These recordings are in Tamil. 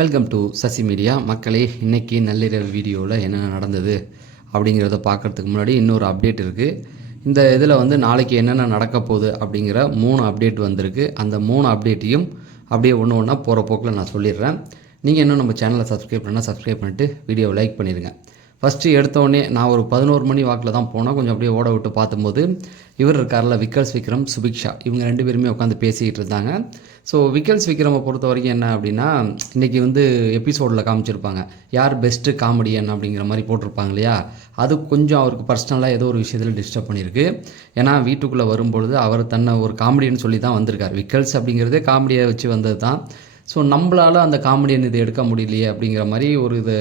Welcome to Sasi media. மக்களே, இன்றைக்கி நள்ளிரவு வீடியோவில் என்னென்ன நடந்தது அப்படிங்கிறத பார்க்குறதுக்கு முன்னாடி இன்னொரு அப்டேட் இருக்குது. இந்த இதில் வந்து நாளைக்கு என்னென்ன நடக்க போகுது அப்படிங்கிற 3 அப்டேட் வந்திருக்கு. அந்த 3 அப்டேட்டையும் அப்படியே ஒன்று ஒன்றா போகிற போக்கில் நான் சொல்லிடுறேன். நீங்கள் இன்னும் நம்ம சேனலை சப்ஸ்கிரைப் பண்ணால் சப்ஸ்கிரைப் பண்ணிட்டு வீடியோவை லைக் பண்ணிடுங்க. ஃபஸ்ட்டு எடுத்தோடனே நான் ஒரு 11 மணி வாக்கில் தான் போனேன். கொஞ்சம் அப்படியே ஓட விட்டு பார்த்தும்போது இவர் இருக்கார்ல, விக்கல்ஸ் விக்ரம், சுபிக்ஷா, இவங்க 2 பேருமே உட்காந்து பேசிக்கிட்டு இருந்தாங்க. ஸோ விக்கல்ஸ் விக்ரமை பொறுத்த வரைக்கும் என்ன அப்படின்னா, இன்றைக்கி வந்து எபிசோடில் காமிச்சிருப்பாங்க யார் பெஸ்ட்டு காமெடியன் அப்படிங்கிற மாதிரி போட்டிருப்பாங்க இல்லையா. அது கொஞ்சம் அவருக்கு பர்சனலாக ஏதோ ஒரு விஷயத்தில் டிஸ்டர்ப் பண்ணியிருக்கு. ஏன்னா வீட்டுக்குள்ளே வரும்பொழுது அவர் தன்னை ஒரு காமெடியன் சொல்லி தான் வந்திருக்கார். விக்கல்ஸ் அப்படிங்கிறதே காமெடியை வச்சு வந்தது தான். ஸோ நம்மளால் அந்த காமெடியன் இதை எடுக்க முடியலையே அப்படிங்கிற மாதிரி ஒரு இதை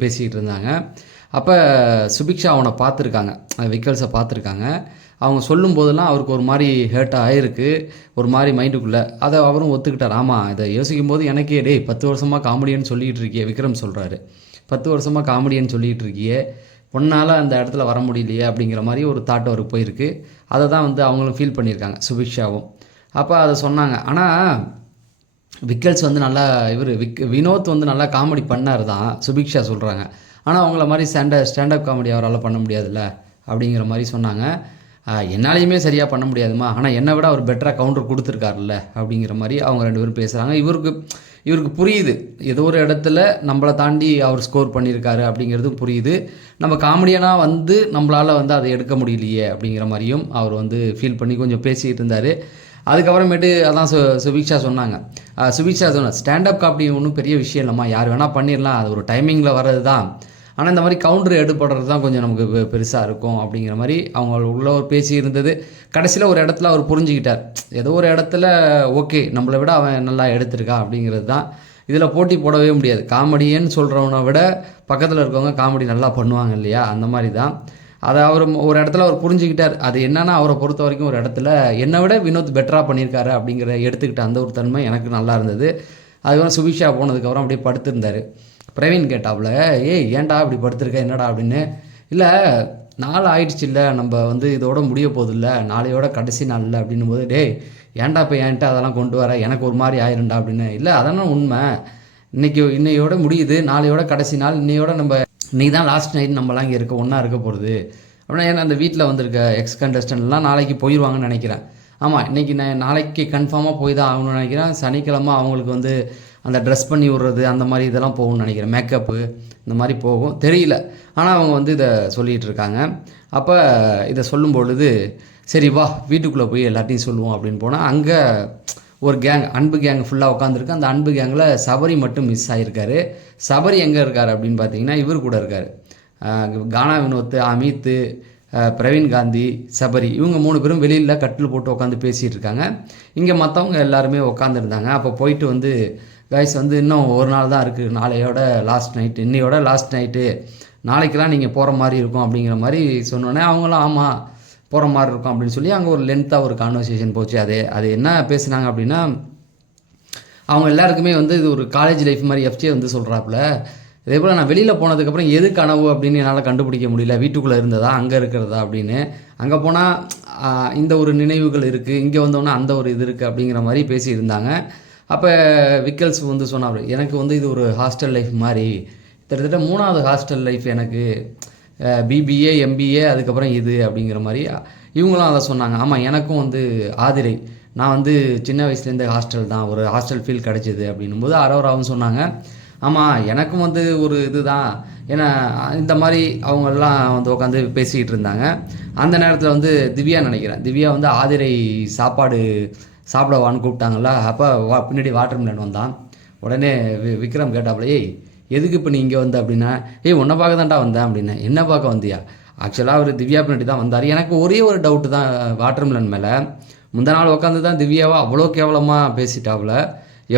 பேசிக்கிட்டு இருந்தாங்க. அப்போ சுபிக்ஷா அவனை பார்த்துருக்காங்க, விக்கல்ஸை பார்த்துருக்காங்க. அவங்க சொல்லும் போதெல்லாம் அவருக்கு ஒரு மாதிரி ஹேர்ட் ஆகிருக்கு, ஒரு மாதிரி மைண்டுக்குள்ளே. அதை அவரும் ஒத்துக்கிட்டார். ஆமாம், இதை யோசிக்கும் போது எனக்கே 10 வருஷமாக காமெடியன் சொல்லிகிட்டு இருக்கியே, விக்ரம் சொல்கிறாரு, 10 வருஷமாக காமெடியன் சொல்லிகிட்டு இருக்கியே, பொண்ணால் அந்த இடத்துல வர முடியலையே அப்படிங்கிற மாதிரி ஒரு தாட் அவருக்கு போயிருக்கு. அதை தான் வந்து அவங்களும் ஃபீல் பண்ணியிருக்காங்க, சுபிக்ஷாவும். அப்போ அதை சொன்னாங்க. ஆனால் விக்கல்ஸ் வந்து நல்லா வினோத் வந்து நல்லா காமெடி பண்ணார் தான் சுபிக்ஷா சொல்கிறாங்க. ஆனால் அவங்கள மாதிரி ஸ்டாண்டப் காமெடி அவரால் பண்ண முடியாதுல்ல அப்படிங்கிற மாதிரி சொன்னாங்க. என்னாலையுமே சரியாக பண்ண முடியாதுமா, ஆனால் என்னை விட அவர் பெட்டராக கவுண்டர் கொடுத்துருக்காருல்ல அப்படிங்கிற மாதிரி அவங்க 2 பேரும் பேசுகிறாங்க. இவருக்கு புரியுது, ஏதோ ஒரு இடத்துல நம்மளை தாண்டி அவர் ஸ்கோர் பண்ணியிருக்காரு அப்படிங்கிறதும் புரியுது. நம்ம காமெடியனாக வந்து நம்மளால் வந்து அதை எடுக்க முடியலையே அப்படிங்கிற மாதிரியும் அவர் வந்து ஃபீல் பண்ணி கொஞ்சம் பேசிக்கிட்டு இருந்தார். அதுக்கப்புறமேட்டு அதான் சுபிக்ஷா சொன்னாங்க. சுபிக்ஷா சொன்ன ஸ்டாண்டப் காமெடி ஒன்றும் பெரிய விஷயம் இல்லைம்மா, யார் வேணால் பண்ணிடலாம், அது ஒரு டைமிங்கில் வர்றது தான். ஆனால் இந்த மாதிரி கவுண்டர் எடுப்படுறது தான் கொஞ்சம் நமக்கு பெருசாக இருக்கும் அப்படிங்கிற மாதிரி அவங்க உள்ள ஒரு பேசி இருந்தது. கடைசியில் ஒரு இடத்துல அவர் புரிஞ்சுக்கிட்டார், ஏதோ ஒரு இடத்துல ஓகே நம்மளை விட அவன் நல்லா எடுத்திருக்கா அப்படிங்கிறது தான். இதில் போட்டி போடவே முடியாது. காமெடியன்னு சொல்கிறவனை விட பக்கத்தில் இருக்கவங்க காமெடி நல்லா பண்ணுவாங்க இல்லையா, அந்த மாதிரி தான். அதை அவர் ஒரு இடத்துல அவர் புரிஞ்சுக்கிட்டார். அது என்னன்னா, அவரை பொறுத்த வரைக்கும் ஒரு இடத்துல என்னை விட வினோத் பெட்டராக பண்ணியிருக்காரு அப்படிங்கிற எடுத்துக்கிட்ட அந்த ஒரு தன்மை எனக்கு நல்லா இருந்தது. அதுக்கப்புறம் சுபிக்ஷா போனதுக்கப்புறம் அப்படியே படுத்திருந்தார். பிரவீன் கேட்டாப்புல, ஏன்டா இப்படி படுத்திருக்க, என்னடா அப்படின்னு. இல்லை, நாள் ஆயிடுச்சு இல்லை, நம்ம வந்து இதோட முடிய போதில்ல, நாளையோட கடைசி நாள் இல்லை அப்படின்னும் போது, ஏன்டா இப்போ ஏன்ட்டு அதெல்லாம் கொண்டு வர, எனக்கு ஒரு மாதிரி ஆயிருண்டா அப்படின்னு. இல்லை, அதானே உண்மை, இன்னையோட முடியுது, நாளையோட கடைசி நாள், இன்னைக்கு தான் லாஸ்ட் நைட், நம்மளாம் இங்கே ஒன்றா இருக்க போகிறது அப்படின்னா. ஏன்னா அந்த வீட்டில் வந்திருக்க எக்ஸ் கண்டஸ்டன்ட்லாம் நாளைக்கு போயிடுவாங்கன்னு நினைக்கிறேன். ஆமாம், இன்றைக்கி நாளைக்கு கன்ஃபார்மாக போய் தான் ஆகணும்னு நினைக்கிறேன். சனிக்கிழமை அவங்களுக்கு வந்து அந்த ட்ரெஸ் பண்ணி விடுறது அந்த மாதிரி இதெல்லாம் போகும்னு நினைக்கிறேன், மேக்கப்பு இந்த மாதிரி போகும், தெரியல. ஆனால் அவங்க வந்து இதை சொல்லிகிட்டு இருக்காங்க. அப்போ இதை சொல்லும் பொழுது, சரி வா வீட்டுக்குள்ளே போய் எல்லாத்தையும் சொல்லுவோம் அப்படின்னு போனால், அங்கே ஒரு கேங், அன்பு கேங் ஃபுல்லாக உட்காந்துருக்கு. அந்த அன்பு கேங்கில் சபரி மட்டும் மிஸ் ஆகியிருக்காரு. சபரி எங்கே இருக்கார் அப்படின்னு பார்த்தீங்கன்னா, இவர் கூட இருக்கார். கானா வினோத், அமித், பிரவீன் காந்தி, சபரி, இவங்க 3 பேரும் வெளியில் கட்டில் போட்டு உட்காந்து பேசிகிட்டு இருக்காங்க. இங்கே மற்றவங்க எல்லாருமே உட்காந்துருந்தாங்க. அப்போ போயிட்டு வந்து, கைஸ் வந்து இன்னும் ஒரு நாள் தான் இருக்குது, நாளையோட லாஸ்ட் நைட்டு, இன்னையோட லாஸ்ட் நைட்டு, நாளைக்கெல்லாம் நீங்கள் போகிற மாதிரி இருக்கும் அப்படிங்கிற மாதிரி சொன்னோன்னே அவங்களும் ஆமாம் போகிற மாதிரி இருக்கும் அப்படின்னு சொல்லி அங்கே ஒரு லென்த்தாக ஒரு கான்வர்சேஷன் போச்சு. அது என்ன பேசுனாங்க அப்படின்னா, அவங்க எல்லாருக்குமே வந்து இது ஒரு காலேஜ் லைஃப் மாதிரி எஃப்ஜே வந்து சொல்கிறாப்புல. இதே போல் நான் வெளியில் போனதுக்கப்புறம் எது கனவு அப்படின்னு என்னால் கண்டுபிடிக்க முடியல, வீட்டுக்குள்ளே இருந்ததா அங்கே இருக்கிறதா அப்படின்னு. அங்கே போனால் இந்த ஒரு நினைவுகள் இருக்குது, இங்கே வந்தோன்னா அந்த ஒரு இது இருக்குது அப்படிங்கிற மாதிரி பேசியிருந்தாங்க. அப்போ விக்கல்ஸ் வந்து சொன்னார், எனக்கு வந்து இது ஒரு ஹாஸ்டல் லைஃப் மாதிரி, கிட்டத்தட்ட 3வது ஹாஸ்டல் லைஃப் எனக்கு, பிபிஏ எம்பிஏ அதுக்கப்புறம் இது அப்படிங்கிற மாதிரி. இவங்களும் அதை சொன்னாங்க. ஆமாம், எனக்கும் வந்து ஆதிரை, நான் வந்து சின்ன வயசுலேருந்தே ஹாஸ்டல் தான், ஒரு ஹாஸ்டல் ஃபீல் கிடச்சிது அப்படின்னும் போது அரோராவும் சொன்னாங்க, ஆமாம் எனக்கும் வந்து ஒரு இது தான். ஏன்னா இந்த மாதிரி அவங்கெல்லாம் வந்து உட்காந்து பேசிக்கிட்டு இருந்தாங்க. அந்த நேரத்தில் வந்து திவ்யா நினைக்கிறேன், திவ்யா வந்து ஆதிரை சாப்பிடவான்னு கூப்பிட்டாங்களா. அப்போ பின்னாடி வாட்டர் மிலன் வந்தான். உடனே விக்ரம் கேட்டாப்புல, எதுக்கு இப்போ நீ இங்கே வந்த அப்படின்னா, உன்னை பார்க்க தான்டா வந்தேன் அப்படின்னா. என்ன பார்க்க வந்தியா? ஆக்சுவலாக அவர் திவ்யா பின்னாடி தான் வந்தார். எனக்கு ஒரே ஒரு டவுட்டு தான் வாட்டர் மிலன் மேலே. முந்தின நாள் உட்காந்து தான் திவ்யாவை அவ்வளோ கேவலமாக பேசிட்டாப்புல,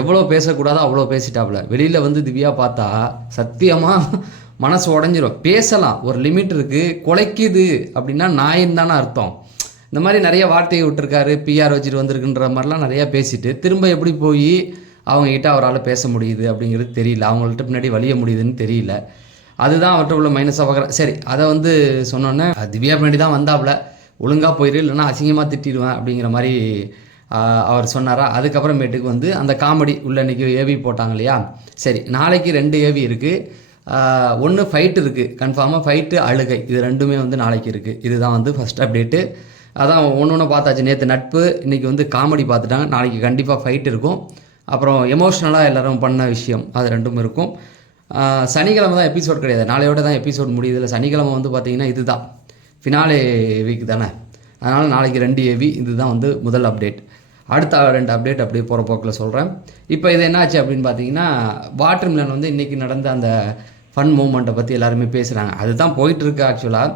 எவ்வளோ பேசக்கூடாதோ அவ்வளோ பேசிட்டாப்புல. வெளியில் வந்து திவ்யா பார்த்தா சத்தியமாக மனசு உடஞ்சிரும். பேசலாம், ஒரு லிமிட் இருக்குது, குலைக்குது அப்படின்னா நாயின்னு தானே அர்த்தம். இந்த மாதிரி நிறைய வார்த்தையை விட்டுருக்காரு, பிஆர் வச்சுட்டு வந்திருக்குன்ற மாதிரிலாம் நிறையா பேசிட்டு திரும்ப எப்படி போய் அவங்ககிட்ட அவரால் பேச முடியுது அப்படிங்கிறது தெரியல, அவங்கள்ட்ட பின்னாடி வலிய முடியுதுன்னு தெரியல. அதுதான் அவர்கிட்ட உள்ள மைனஸாக பார்க்குறேன். சரி, அதை வந்து சொன்னோன்னே திவ்யா பின்னாடி தான் வந்தாப்புல, ஒழுங்காக போயிரு இல்லைன்னா அசிங்கமாக திட்டிடுவேன் அப்படிங்கிற மாதிரி அவர் சொன்னாரா. அதுக்கப்புறமேட்டுக்கு வந்து அந்த காமெடி உள்ள இன்றைக்கி ஏவி போட்டாங்க இல்லையா. சரி, நாளைக்கு 2 ஏவி இருக்குது. ஒன்று ஃபைட்டு இருக்குது, கன்ஃபார்மாக ஃபைட்டு, அழுகை, இது ரெண்டுமே வந்து நாளைக்கு இருக்குது. இதுதான் வந்து ஃபஸ்ட் அப்டேட்டு. அதான் ஒன்று ஒன்று பார்த்தாச்சு. நேற்று நட்பு, இன்றைக்கி வந்து காமெடி பார்த்துட்டாங்க. நாளைக்கு கண்டிப்பாக ஃபைட் இருக்கும். அப்புறம் எமோஷ்னலாக எல்லோரும் பண்ண விஷயம், அது ரெண்டும் இருக்கும். சனிக்கிழமை தான் எபிசோட் கிடையாது, நாளையோட தான் எபிசோட் முடியுது. இல்லை, சனிக்கிழமை வந்து பார்த்திங்கன்னா இதுதான் ஃபினாலே வீக் தானே. அதனால் நாளைக்கு 2 ஏவி, இதுதான் வந்து முதல் அப்டேட். அடுத்த 2 அப்டேட் அப்படியே போகிற போக்கில் சொல்கிறேன். இப்போ இது என்னாச்சு அப்படின்னு பார்த்தீங்கன்னா, வாட்டர் மிலன் வந்து இன்றைக்கி நடந்த அந்த ஃபன் மூமெண்ட்டை பற்றி எல்லாருமே பேசுகிறாங்க. அதுதான் போயிட்டுருக்கு. ஆக்சுவலாக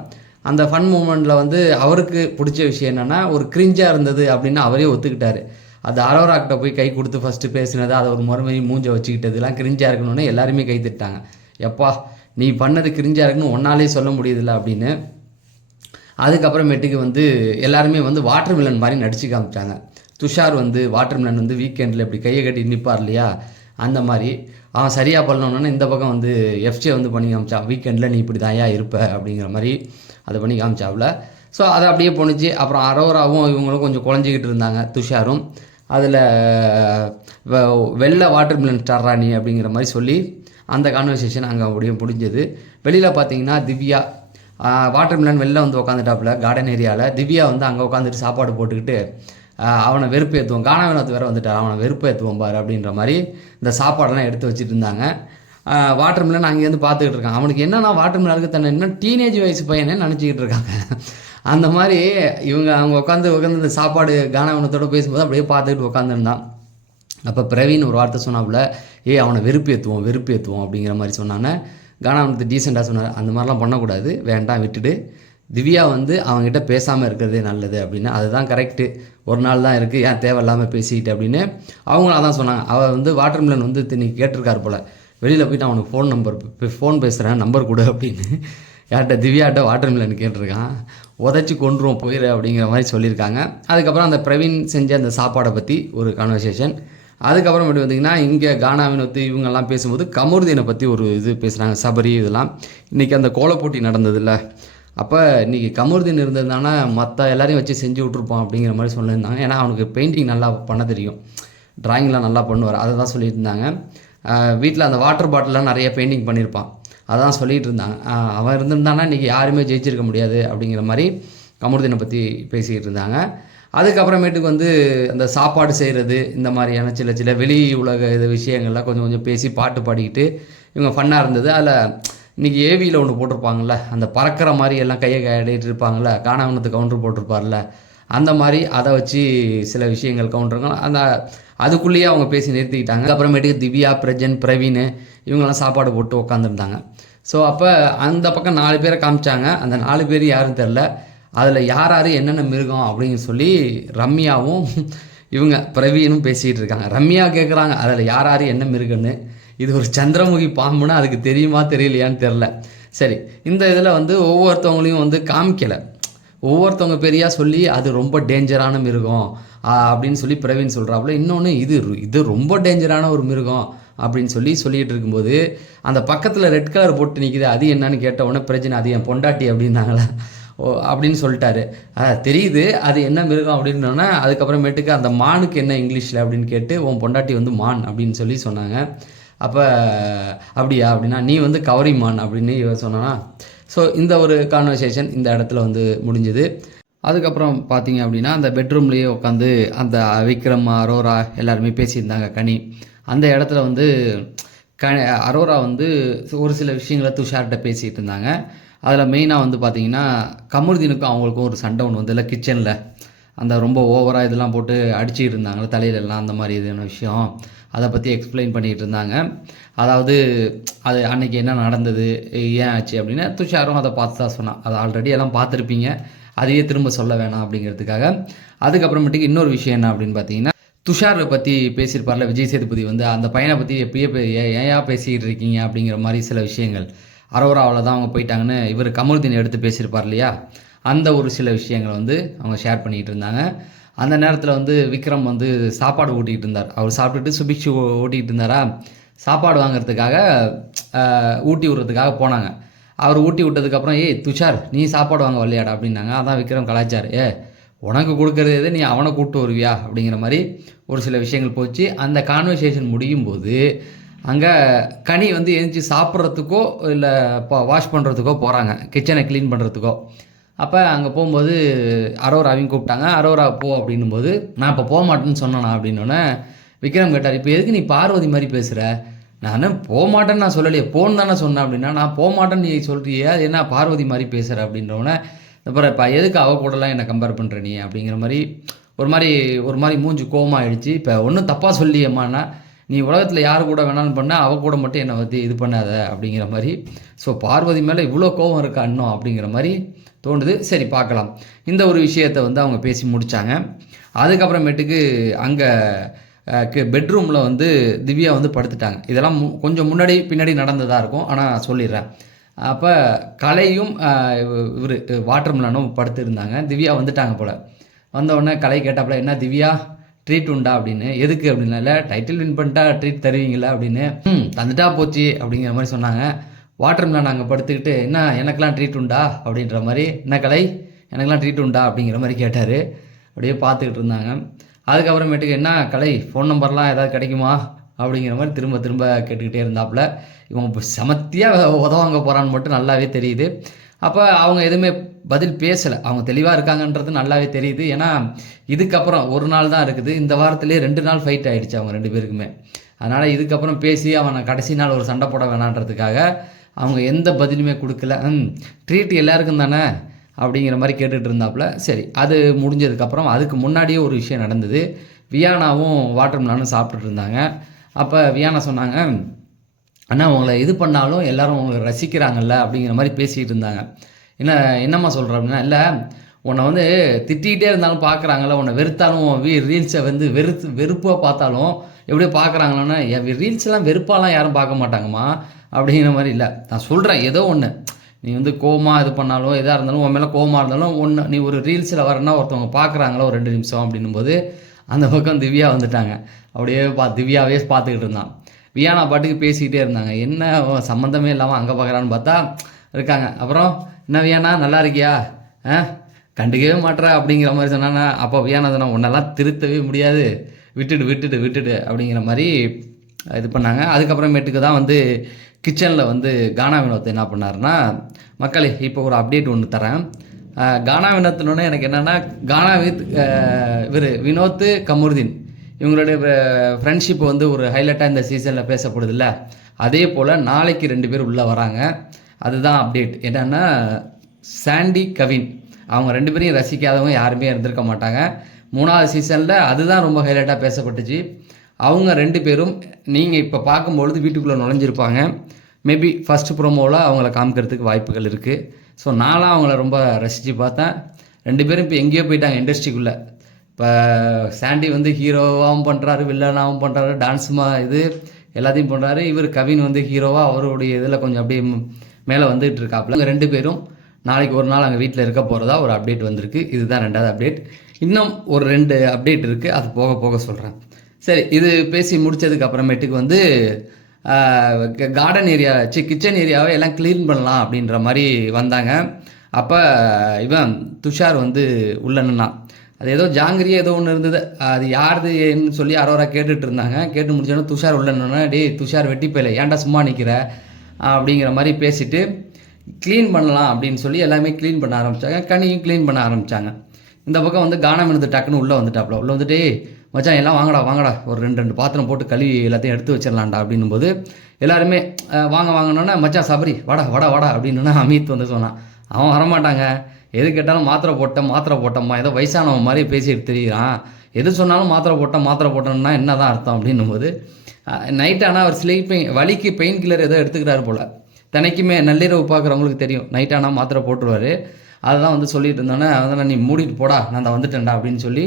அந்த ஃபன் மூமெண்ட்டில் வந்து அவருக்கு பிடிச்ச விஷயம் என்னென்னா, ஒரு கிரிஞ்சாக இருந்தது அப்படின்னு அவரே ஒத்துக்கிட்டார். அது அரோராக்கிட்ட போய் கை கொடுத்து ஃபஸ்ட்டு பேசினது, அதை ஒரு மறுமையை மூஞ்சை வச்சுக்கிட்டதுலாம் கிரிஞ்சாக இருக்கணும்னு எல்லாருமே கை திட்டாங்க. எப்பா நீ பண்ணது கிரிஞ்சாக இருக்குன்னு ஒன்னாலே சொல்ல முடியுதில்ல அப்படின்னு. அதுக்கப்புறமேட்டுக்கு வந்து எல்லாருமே வந்து வாட்டர் மிலன் மாதிரி நடிச்சு காமிச்சாங்க. துஷார் வந்து வாட்டர் மிலன் வந்து வீக்கெண்டில் இப்படி கையை கட்டி நிற்பார் இல்லையா, அந்த மாதிரி அவன் சரியாக பண்ணணுன்னு இந்த பக்கம் வந்து எஃப்ஜே வந்து பண்ணி காமிச்சான். வீக்கெண்டில் நீ இப்படி தாயா இருப்ப அப்படிங்கிற மாதிரி அதை பண்ணி காமிச்சாவில். ஸோ அதை அப்படியே போணுச்சு. அப்புறம் அரோராவும் இவங்களும் கொஞ்சம் குழஞ்சிக்கிட்டு இருந்தாங்க, துஷாரும். அதில் வெள்ளை வாட்டர் மிலன் ஸ்டார் ராணி அப்படிங்கிற மாதிரி சொல்லி அந்த கான்வர்சேஷன் அங்கே அப்படியே முடிஞ்சது. வெளியில் பார்த்தீங்கன்னா திவ்யா வாட்டர் மிலன் வெளில வந்து உட்காந்துட்டாப்புல கார்டன் ஏரியாவில். திவ்யா வந்து அங்கே உட்காந்துட்டு சாப்பாடு போட்டுக்கிட்டு அவனை வெறுப்பு ஏற்றுவோம், கானாவினத்து வேறு வந்துட்டார், அவனை வெறுப்பு ஏற்றுவோம் பாரு அப்படின்ற மாதிரி இந்த சாப்பாடெல்லாம் எடுத்து வச்சுட்டு இருந்தாங்க. வாட்டர் மிலன் அங்கேருந்து பார்த்துக்கிட்டு இருக்கான். அவனுக்கு என்னன்னா வாட்டர் மிலனுக்கு தன்னை இன்னும் டீனேஜ் வயசு பையனே நினச்சிக்கிட்டு இருக்காங்க. அந்த மாதிரி அவங்க உட்காந்து இந்த சாப்பாடு கானாவினத்தோடு பேசும்போது அப்படியே பார்த்துக்கிட்டு உட்காந்துருந்தான். அப்போ பிரவீன் ஒரு வார்த்தை சொன்னாப்புல, அவனை வெறுப்பு ஏற்றுவோம் அப்படிங்கிற மாதிரி சொன்னானே. கானாவினத்து டீசெண்டாக சொன்னார், அந்த மாதிரிலாம் பண்ணக்கூடாது, வேண்டாம் விட்டுடு, திவ்யா வந்து அவங்ககிட்ட பேசாமல் இருக்கிறதே நல்லது அப்படின்னு. அதுதான் கரெக்டு, ஒரு நாள் தான் இருக்குது, ஏன் தேவையில்லாமல் பேசிக்கிட்டு அப்படின்னு அவங்களும் அதான் சொன்னாங்க. அவள் வந்து வாட்டர் மிலன் வந்து இன்னைக்கு கேட்டிருக்காரு போல், வெளியில் போய்ட்டு அவனுக்கு ஃபோன் பேசுகிறேன், நம்பர் கொடு அப்படின்னு யார்கிட்ட, திவ்யாட்ட வாட்டர் மிலன் கேட்டிருக்கான். உதச்சி கொண்டுருவோம் போயிடு அப்படிங்கிற மாதிரி சொல்லியிருக்காங்க. அதுக்கப்புறம் அந்த பிரவீன் செஞ்ச அந்த சாப்பாடை பற்றி ஒரு கான்வர்சேஷன். அதுக்கப்புறம் எப்படி வந்திங்கன்னா, இங்கே கானா வினோத்து இவங்கெல்லாம் பேசும்போது கமருதீனை பற்றி ஒரு இது பேசுகிறாங்க, சபரி இதெல்லாம். இன்றைக்கி அந்த கோலப்போட்டி நடந்ததில்ல, அப்போ இன்றைக்கி கமருதீன் இருந்ததுனால மற்ற எல்லாரையும் வச்சு செஞ்சு விட்ருப்போம் அப்படிங்கிற மாதிரி சொல்லியிருந்தாங்க. ஏன்னா அவனுக்கு பெயிண்டிங் நல்லா பண்ண தெரியும், ட்ராயிங்லாம் நல்லா பண்ணுவார், அதை தான் சொல்லிட்டு இருந்தாங்க. வீட்டில் அந்த வாட்டர் பாட்டிலெலாம் நிறைய பெயிண்டிங் பண்ணியிருப்பான், அதான் சொல்லிகிட்டு இருந்தாங்க. அவன் இருந்திருந்தானா இன்றைக்கி யாருமே ஜெயிச்சிருக்க முடியாது அப்படிங்கிற மாதிரி கமருதீனை பற்றி பேசிக்கிட்டு இருந்தாங்க. அதுக்கப்புறமேட்டுக்கு வந்து அந்த சாப்பாடு செய்கிறது, இந்த மாதிரியான சில வெளி உலக இது விஷயங்கள்லாம் கொஞ்சம் பேசி பாட்டு பாடிக்கிட்டு இவங்க ஃபன்னாக இருந்தது. அதில் இன்றைக்கி ஏவியில் ஒன்று போட்டிருப்பாங்கள்ல, அந்த பறக்கிற மாதிரி எல்லாம் கையை கையாடிட்டு இருப்பாங்கள்ல, காணாமத்து கவுண்டர் போட்டிருப்பார்ல, அந்த மாதிரி அதை வச்சு சில விஷயங்கள் கவுண்டருங்க அதுக்குள்ளேயே அவங்க பேசி நிறுத்திக்கிட்டாங்க. அப்புறமேட்டுக்கு திவ்யா, பிரவீன் இவங்கெல்லாம் சாப்பாடு போட்டு உட்காந்துருந்தாங்க. ஸோ அப்போ அந்த பக்கம் 4 பேரை காமிச்சாங்க. அந்த 4 பேர் யாரும் தெரில. அதில் யார் என்னென்ன மிருகம் அப்படின்னு சொல்லி ரம்யாவும் இவங்க பிரவீனும் பேசிகிட்டு இருக்காங்க. ரம்யா கேட்குறாங்க அதில் யார் என்ன மிருகன்னு. இது ஒரு சந்திரமுகி பாம்புன்னா அதுக்கு தெரியுமா தெரியலையான்னு தெரில. சரி, இந்த இதில் வந்து ஒவ்வொருத்தவங்களையும் வந்து காமிக்கலை, ஒவ்வொருத்தவங்க பெரியா சொல்லி அது ரொம்ப டேஞ்சரான மிருகம் அப்படின்னு சொல்லி பிரவீன் சொல்கிறாப்புல. இன்னொன்று இது ரொம்ப டேஞ்சரான ஒரு மிருகம் அப்படின்னு சொல்லிகிட்டு இருக்கும்போது அந்த பக்கத்தில் ரெட் கலர் போட்டு நிற்கிது, அது என்னன்னு கேட்ட உடனே பிரச்சனை, அது என் பொண்டாட்டி அப்படின்னாங்களா அப்படின்னு சொல்லிட்டாரு. தெரியுது அது என்ன மிருகம் அப்படின்னோன்னா, அதுக்கப்புறமேட்டுக்கு அந்த மானுக்கு என்ன இங்கிலீஷில் அப்படின்னு கேட்டு உன் பொண்டாட்டி வந்து மான் அப்படின்னு சொன்னாங்க. அப்போ அப்படியா அப்படின்னா, நீ வந்து கவரி மான் அப்படின்னு இவன் சொன்னானா. ஸோ இந்த ஒரு கான்வர்சேஷன் இந்த இடத்துல வந்து முடிஞ்சுது. அதுக்கப்புறம் பார்த்தீங்க அப்படின்னா, அந்த பெட்ரூம்லேயே உட்காந்து அந்த விக்ரம், அரோரா எல்லாருமே பேசியிருந்தாங்க. கனி அந்த இடத்துல வந்து அரோரா வந்து ஒரு சில விஷயங்களை துஷார்கிட்ட பேசிகிட்டு இருந்தாங்க. அதில் மெயினாக வந்து பார்த்திங்கன்னா, கமருதீனுக்கும் அவங்களுக்கும் ஒரு சண்டை ஒன்று வந்து இல்லை கிச்சனில், அந்த ரொம்ப ஓவராக இதெல்லாம் போட்டு அடிச்சுக்கிட்டு இருந்தாங்களே தலையிலெல்லாம், அந்த மாதிரி இதுன விஷயம் அதை பற்றி எக்ஸ்பிளைன் பண்ணிகிட்டு இருந்தாங்க. அதாவது அது அன்றைக்கி என்ன நடந்தது, ஏன் ஆச்சு அப்படின்னு துஷாரும் அதை பார்த்து தான் சொன்னான். அதை ஆல்ரெடி எல்லாம் பார்த்துருப்பீங்க, அதையே திரும்ப சொல்ல வேணாம் அப்படிங்கிறதுக்காக. அதுக்கப்புறமேட்டுக்கு இன்னொரு விஷயம் என்ன அப்படின்னு பார்த்தீங்கன்னா, துஷாரை பற்றி பேசியிருப்பார்ல விஜய் சேதுபதி வந்து, அந்த பையனை பற்றி எப்பயே ஏன் பேசிக்கிட்டு இருக்கீங்க அப்படிங்கிற மாதிரி சில விஷயங்கள் அரோராவில் தான் அவங்க போயிட்டாங்கன்னு இவர் கமருதீன் எடுத்து பேசியிருப்பார் இல்லையா, அந்த ஒரு சில விஷயங்களை வந்து அவங்க ஷேர் பண்ணிக்கிட்டு இருந்தாங்க. அந்த நேரத்தில் வந்து விக்ரம் வந்து சாப்பாடு ஊட்டிகிட்டு இருந்தார். அவர் சாப்பிட்டுட்டு சுபிக்ஷு ஊட்டிகிட்டு இருந்தாரா, சாப்பாடு வாங்கிறதுக்காக ஊட்டி விடுறதுக்காக போனாங்க. அவர் ஊட்டி விட்டதுக்கப்புறம் துஷார் நீ சாப்பாடு வாங்க வரலையாடா அப்படின்னாங்க. அதான் விக்ரம் கலாச்சார், உனக்கு கொடுக்குறது எது, நீ அவனை கூப்பிட்டு வருவியா அப்படிங்கிற மாதிரி ஒரு சில விஷயங்கள் போச்சு. அந்த கான்வர்சேஷன் முடியும் போது அங்கே கனி வந்து எழுந்துச்சி சாப்பிட்றதுக்கோ இல்லை வாஷ் பண்ணுறதுக்கோ போகிறாங்க, கிச்சனை க்ளீன் பண்ணுறதுக்கோ. அப்போ அங்கே போகும்போது அரோரா அவங்க கூப்பிட்டாங்க. அரோரா போ அப்படின்னும் போது நான் இப்போ போக மாட்டேன்னு சொன்னேண்ணா அப்படின்னோடனே விக்ரம் கேட்டார், இப்போ எதுக்கு நீ பார்வதி மாதிரி பேசுகிற? நான் போக மாட்டேன்னு நான் சொல்லலையே, போன்னு தானே சொன்னேன் அப்படின்னா, நான் போக மாட்டேன்னு நீ சொல்கிறியா, அது என்ன பார்வதி மாதிரி பேசுகிற அப்படின்றவொடனே, அப்புறம் இப்போ எதுக்கு அவ கூடலாம் என்னை கம்பேர் பண்ணுற நீ அப்படிங்கிற மாதிரி ஒரு மாதிரி மூஞ்சி கோவமாகிடுச்சு. இப்போ ஒன்றும் தப்பாக சொல்லியம்மாண்ணா, நீ உலகத்தில் யார் கூட வேணாலும் பண்ண, அவ கூட மட்டும் என்னை பற்றி இது பண்ணாத அப்படிங்கிற மாதிரி. ஸோ பார்வதி மேலே இவ்வளோ கோவம் இருக்கா இன்னும் அப்படிங்கிற மாதிரி தோணுது. சரி பார்க்கலாம். இந்த ஒரு விஷயத்தை வந்து அவங்க பேசி முடித்தாங்க. அதுக்கப்புறமேட்டுக்கு அங்கே பெட்ரூமில் வந்து திவ்யா வந்து படுத்துட்டாங்க. இதெல்லாம் கொஞ்சம் முன்னாடி பின்னாடி நடந்ததாக இருக்கும், ஆனால் சொல்லிடுறேன். அப்போ கலையும் இவர் வாட்டர்மெலனும் படுத்துருந்தாங்க. திவ்யா வந்துட்டாங்க போல். வந்தவுடனே கலை கேட்டாப்புல, என்ன திவ்யா ட்ரீட் உண்டா அப்படின்னு. எதுக்கு அப்படின்னா, இல்லை டைட்டில் வின் பண்ணிட்டா ட்ரீட் தருவீங்களா அப்படின்னு. தந்துட்டா போச்சு அப்படிங்கிற மாதிரி சொன்னாங்க. வாட்டர்மெலன் அங்கே படுத்துக்கிட்டு, என்ன எனக்கெலாம் ட்ரீட் உண்டா அப்படின்ற மாதிரி, என்ன கலை எனக்கெலாம் ட்ரீட் உண்டா அப்படிங்கிற மாதிரி கேட்டார். அப்படியே பார்த்துக்கிட்டு இருந்தாங்க. அதுக்கப்புறமேட்டுக்கு, என்ன கலை ஃபோன் நம்பர்லாம் ஏதாவது கிடைக்குமா அப்படிங்கிற மாதிரி திரும்ப திரும்ப கேட்டுக்கிட்டே இருந்தாப்புல. இவங்க சமத்தியாக உதவாங்க போகிறான்னு மட்டும் நல்லாவே தெரியுது. அப்போ அவங்க எதுவுமே பதில் பேசலை. அவங்க தெளிவாக இருக்காங்கன்றது நல்லாவே தெரியுது. ஏன்னா இதுக்கப்புறம் ஒரு நாள் தான் இருக்குது. இந்த வாரத்திலே 2 நாள் ஃபைட் ஆகிடுச்சு அவங்க 2 பேருக்குமே. அதனால் இதுக்கப்புறம் பேசி அவனை கடைசி நாள் ஒரு சண்டை போட வேணான்றதுக்காக அவங்க எந்த பதிலுமே கொடுக்கல. ட்ரீட் எல்லாருக்கும் தானே அப்படிங்கிற மாதிரி கேட்டுகிட்டு இருந்தாப்புல. சரி, அது முடிஞ்சதுக்கப்புறம் அதுக்கு முன்னாடியே ஒரு விஷயம் நடந்தது. வியானாவும் வாட்டர்மெலனும் சாப்பிட்டுட்டு இருந்தாங்க. அப்போ வியானா சொன்னாங்க, அண்ணா உங்களை இது பண்ணாலும் எல்லோரும் உங்களை ரசிக்கிறாங்கல்ல அப்படிங்கிற மாதிரி பேசிகிட்டு இருந்தாங்க. என்னம்மா சொல்கிற அப்படின்னா, இல்லை உன்னை வந்து திட்டிகிட்டே இருந்தாலும் பார்க்குறாங்கல்ல, உன்னை வெறுத்தாலும் ரீல்ஸை வந்து வெறுப்பாக பார்த்தாலும் எப்படியோ பார்க்குறாங்களோன்னா, ரீல்ஸ்லாம் வெறுப்பாலாம் யாரும் பார்க்க மாட்டாங்கம்மா அப்படிங்கிற மாதிரி. இல்லை நான் சொல்கிறேன், ஏதோ ஒன்று நீ வந்து கோவமாக இது பண்ணாலும் எதாக இருந்தாலும் உன் மேலே கோவமாக இருந்தாலும் ஒன்று நீ ஒரு ரீல்ஸில் வரனா ஒருத்தவங்க பார்க்குறாங்களோ ஒரு 2 நிமிஷம் அப்படின்னும்போது அந்த பக்கம் திவ்யா வந்துட்டாங்க. அப்படியே திவ்யாவே பார்த்துக்கிட்டு இருந்தான். வியானா பாட்டுக்கு பேசிக்கிட்டே இருந்தாங்க. என்ன சம்மந்தமே இல்லாமல் அங்கே பார்க்குறான்னு பார்த்தா இருக்காங்க. அப்புறம் என்ன வியானா நல்லா இருக்கியா, கண்டுக்கவே மாட்டேற அப்படிங்கிற மாதிரி சொன்னாங்க. அப்போ வியானா சொன்னா, உன்னெல்லாம் திருத்தவே முடியாது, விட்டுடு அப்படிங்கிற மாதிரி இது பண்ணாங்க. அதுக்கப்புறமேட்டுக்கு தான் வந்து கிச்சனில் வந்து கானா வினோத் என்ன பண்ணாருன்னா, மக்களே இப்போ ஒரு அப்டேட் ஒன்று தரேன். கானா வினோத்னோடனே எனக்கு என்னென்னா, கானா வித் இவர் வினோத் கமருதீன் இவங்களுடைய ஃப்ரெண்ட்ஷிப் வந்து ஒரு ஹைலைட்டாக இந்த சீசனில் பேசப்படுது இல்லை. அதே போல் நாளைக்கு 2 பேர் உள்ளே வராங்க. அதுதான் அப்டேட். என்னென்னா, சாண்டி கவின் அவங்க 2 பேரையும் ரசிக்காதவங்க யாருமே இருந்திருக்க மாட்டாங்க. 3வது சீசனில் அதுதான் ரொம்ப ஹைலைட்டாக பேசப்பட்டுச்சு. அவங்க 2 பேரும் நீங்கள் இப்போ பார்க்கும்பொழுது வீட்டுக்குள்ளே நுழைஞ்சிருப்பாங்க. மேபி ஃபஸ்ட் ப்ரோமோவில் அவங்கள காமிக்கிறதுக்கு வாய்ப்புகள் இருக்குது. ஸோ நான்லாம் அவங்கள ரொம்ப ரசித்து பார்த்தேன். 2 பேரும் இப்போ எங்கேயோ போயிட்டாங்க இண்டஸ்ட்ரிக்குள்ளே. இப்போ சாண்டி வந்து ஹீரோவாகவும் பண்ணுறாரு, வில்லனாகவும் பண்ணுறாரு, டான்ஸுமா இது எல்லாத்தையும் பண்ணுறாரு. இவர் கவின் வந்து ஹீரோவாக அவருடைய இதில் கொஞ்சம் அப்படியே மேலே வந்துகிட்டு இருக்காப்புல. 2 பேரும் நாளைக்கு ஒரு நாள் அங்கே வீட்டில் இருக்க போகிறதா ஒரு அப்டேட் வந்திருக்கு. இதுதான் 2வது அப்டேட். இன்னும் ஒரு 2 அப்டேட் இருக்குது, அது போக போக சொல்கிறேன். சரி, இது பேசி முடித்ததுக்கு அப்புறமேட்டுக்கு வந்து கார்டன் ஏரியா கிச்சன் ஏரியாவை எல்லாம் க்ளீன் பண்ணலாம் அப்படின்ற மாதிரி வந்தாங்க. அப்போ இவன் துஷார் வந்து உள்ளன்னா, அது ஏதோ ஜாங்கிரியா ஏதோ ஒன்று இருந்தது, அது யாருதுன்னு சொல்லி அரோரா கேட்டுட்டு இருந்தாங்க. கேட்டு முடிச்சோன்னா துஷார் உள்ளன்னா, டேய் துஷார் வெட்டி போயில ஏன்டா சும்மா நிற்கிற அப்படிங்கிற மாதிரி பேசிட்டு க்ளீன் பண்ணலாம் அப்படின்னு சொல்லி எல்லாமே க்ளீன் பண்ண ஆரம்பித்தாங்க. கனியும் க்ளீன் பண்ண ஆரம்பித்தாங்க. இந்த பக்கம் வந்து கானம் இருந்து டக்குன்னு உள்ளே வந்துட்டாப்புல. உள்ளே வந்துட்டு, மச்சான் எல்லாம் வாங்கடா ஒரு 2 பாத்திரம் போட்டு கழுவி எல்லாத்தையும் எடுத்து வச்சிடலாம்டா அப்படின்னும் போது எல்லாருமே வாங்கினோன்னா, மச்சான் சபரி வாடா அப்படின்னு அமித் வந்து சொன்னான். அவன் வரமாட்டாங்க, எது கேட்டாலும் மாத்திரை போட்டோம்மா ஏதோ வயசானவன் மாதிரி பேசிட்டு தெரியுறான், எது சொன்னாலும் மாத்திரை போட்டோம்னா என்ன தான் அர்த்தம் அப்படின்னும் போது நைட் ஆனால் அவர் ஸ்லீப்பிங் வலிக்கு பெயின் கில்லர் ஏதோ எடுத்துக்கிறாரு போல். தினைக்குமே நள்ளிரவு பார்க்குறவங்களுக்கு தெரியும், நைட் ஆனால் மாத்திரை போட்டுருவார். அதுதான் வந்து சொல்லிட்டு இருந்தோன்னே, அதனால் நீ மூடிட்டு போடா, நான் தான் வந்துட்டேன்டா அப்படின்னு சொல்லி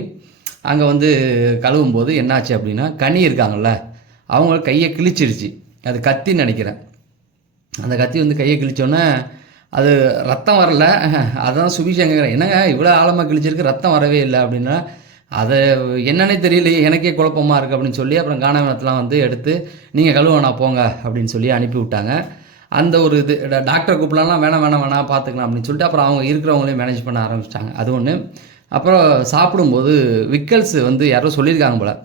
அங்கே வந்து கழுவும் போது என்னாச்சு அப்படின்னா, கனி இருக்காங்கல்ல அவங்க கையை கிழிச்சிருச்சு. அது கத்தின்னு நினைக்கிறேன். அந்த கத்தி வந்து கையை கிழிச்சோன்னே அது ரத்தம் வரல. அதான் சுபிஷன் கேட்குறேன், என்னங்க இவ்வளோ ஆழமாக கிழிச்சிருக்கு, ரத்தம் வரவே இல்லை அப்படின்னா, அதை என்னன்னே தெரியலையே, எனக்கே குழப்பமாக இருக்குது அப்படின்னு சொல்லி அப்புறம் காணாமலாம் வந்து எடுத்து நீங்கள் கழுவணா போங்க அப்படின்னு சொல்லி அனுப்பி விட்டாங்க. அந்த ஒரு இது டாக்டர் கூப்பிடலாம், வேணாம் பார்த்துக்கலாம் அப்படின்னு சொல்லிட்டு அப்புறம் அவங்க இருக்கிறவங்களே மேனேஜ் பண்ண ஆரம்பிச்சிட்டாங்க. அது ஒன்று. அப்புறம் சாப்பிடும்போது விக்கல்ஸ் வந்து யாரோ சொல்லியிருக்காங்க போல்,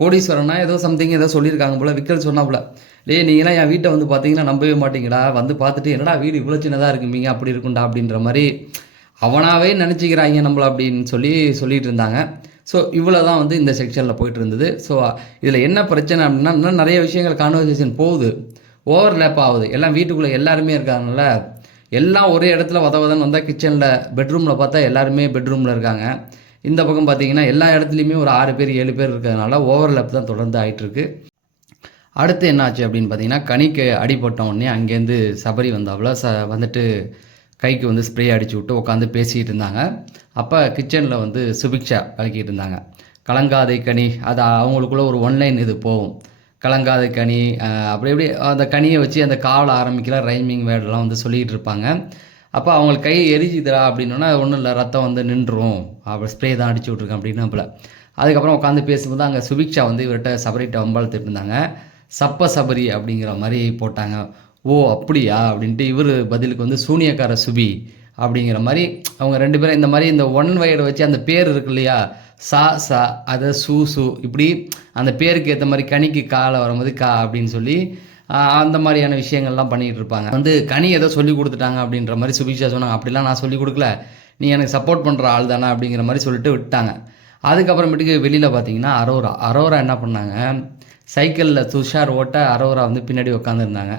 கோடீஸ்வரனா ஏதோ சம்திங் ஏதோ சொல்லியிருக்காங்க போல். விக்கல் சொன்னா போல், டேய் நீங்களாம் என் வீட்டை வந்து பார்த்தீங்கன்னா நம்பவே மாட்டீங்கடா, வந்து பார்த்துட்டு என்னடா வீடு இவ்வளோ சின்னதாக இருக்குமீங்க அப்படி இருக்கும்டா அப்படின்ற மாதிரி அவனாவே நினச்சிக்கிறாங்க நம்மள அப்படின்னு சொல்லிட்டு இருந்தாங்க. ஸோ இவ்வளோ தான் வந்து இந்த செக்ஷனில் போயிட்டு இருந்தது. ஸோ இதில் என்ன பிரச்சனை அப்படின்னா, இன்னும் நிறைய விஷயங்கள் கான்வர்சேஷன் போகுது, ஓவர்லேப் ஆகுது. எல்லாம் வீட்டுக்குள்ளே எல்லாருமே இருக்காங்கல்ல, எல்லாம் ஒரே இடத்துல வதன்னு வந்தால் கிச்சனில் பெட்ரூமில் பார்த்தா எல்லாருமே பெட்ரூமில் இருக்காங்க. இந்த பக்கம் பார்த்தீங்கன்னா எல்லா இடத்துலையுமே ஒரு 6 பேர் 7 பேர் இருக்கிறதுனால ஓவர்லேப் தான் தொடர்ந்து ஆகிட்டுருக்கு. அடுத்து என்னாச்சு அப்படின்னு பார்த்தீங்கன்னா, கனிக்கு அடிபட்ட உடனே அங்கேருந்து சபரி வந்தாப்புல. வந்துட்டு கைக்கு வந்து ஸ்ப்ரே அடிச்சு விட்டு உட்காந்து பேசிகிட்டு இருந்தாங்க. அப்போ கிச்சனில் வந்து சுபிக்ஷா விளக்கிட்டு இருந்தாங்க. கலங்காதை கனி, அது அவங்களுக்குள்ள ஒரு ஒன்லைன் இது போகும். கலங்காதை கனி, அப்படி எப்படி அந்த கனியை வச்சு அந்த காவலை ஆரம்பிக்கல ரைமிங் வேர்டெலாம் வந்து சொல்லிகிட்டு இருப்பாங்க. அப்போ அவங்களுக்கு கை எரிஞ்சுதுடா அப்படின்னோன்னா, ஒன்றும் இல்லை ரத்தம் வந்து நின்றுரும், அப்போ ஸ்ப்ரே தான் அடிச்சு விட்ருக்கேன் அப்படின்னாப்புல. அதுக்கப்புறம் உட்காந்து பேசும்போது அங்கே சுபிக்ஷா வந்து இவர்கிட்ட சபரிட்ட வம்பாழ்த்துட்டு இருந்தாங்க. சப்ப சபரி அப்படிங்கிற மாதிரி போட்டாங்க. ஓ அப்படியா அப்படின்ட்டு இவர் பதிலுக்கு வந்து சூனியக்கார சுபி அப்படிங்கிற மாதிரி அவங்க 2 பேரும் இந்த மாதிரி இந்த ஒன் வயர்டை வச்சு அந்த பேர் இருக்கு இல்லையா, சா சா அதை சூ சூ இப்படி அந்த பேருக்கு ஏற்ற மாதிரி கனிக்கு காலை வரும்போது கா அப்படின்னு சொல்லி அந்த மாதிரியான விஷயங்கள்லாம் பண்ணிகிட்டு இருப்பாங்க. வந்து கனி ஏதோ சொல்லி கொடுத்துட்டாங்க அப்படின்ற மாதிரி சுபிக்ஷா சொன்னாங்க. அப்படிலாம் நான் சொல்லி கொடுக்கல, நீ எனக்கு சப்போர்ட் பண்ணுற ஆள் தானே அப்படிங்கிற மாதிரி சொல்லிட்டு விட்டாங்க. அதுக்கப்புறமேட்டுக்கு வெளியில் பார்த்தீங்கன்னா அரோரா என்ன பண்ணாங்க, சைக்கிளில் துஷார் ஓட்ட அரோரா வந்து பின்னாடி உட்காந்துருந்தாங்க.